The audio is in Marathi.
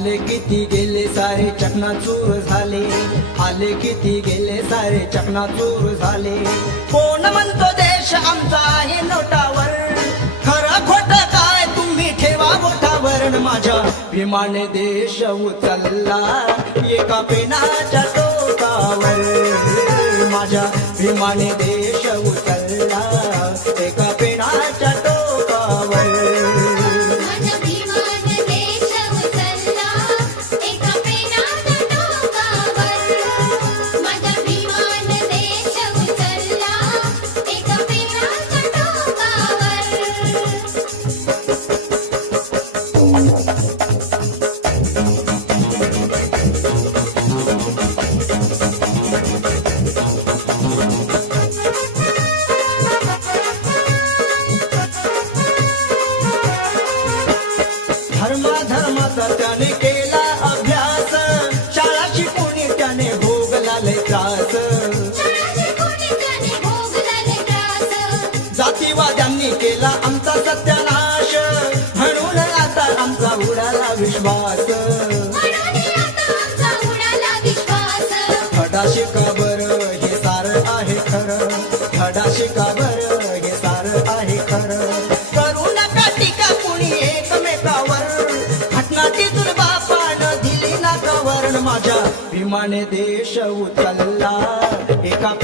आले किती गेले सारे? चकनाचूर झाले. आले किती गेले सारे? चकनाचूर झाले. कोण म्हणतो देश आमचा आहे नोटावर? खरं खोट काय तुम्ही ठेवा बोटावर. माझ्या विमाने देश उचलला एका पेनाच्या टोकावर. माझ्या विमाने देश उचलला. धर्मा धर्माचा त्याने केला अभ्यास. शाळा शिकवणी त्याने भोगला त्रास. जातीवाद्यांनी केला आमचा सत्यानाश. म्हणून आता आमचा उडाला विश्वास. म्हणून आता आमचा उडाला विश्वास. धडा शिका बरं हे सार आहे खरं. धडा शिका बरं हे सार आहे खरं. माझ्या. विमाने देश उचलला. एका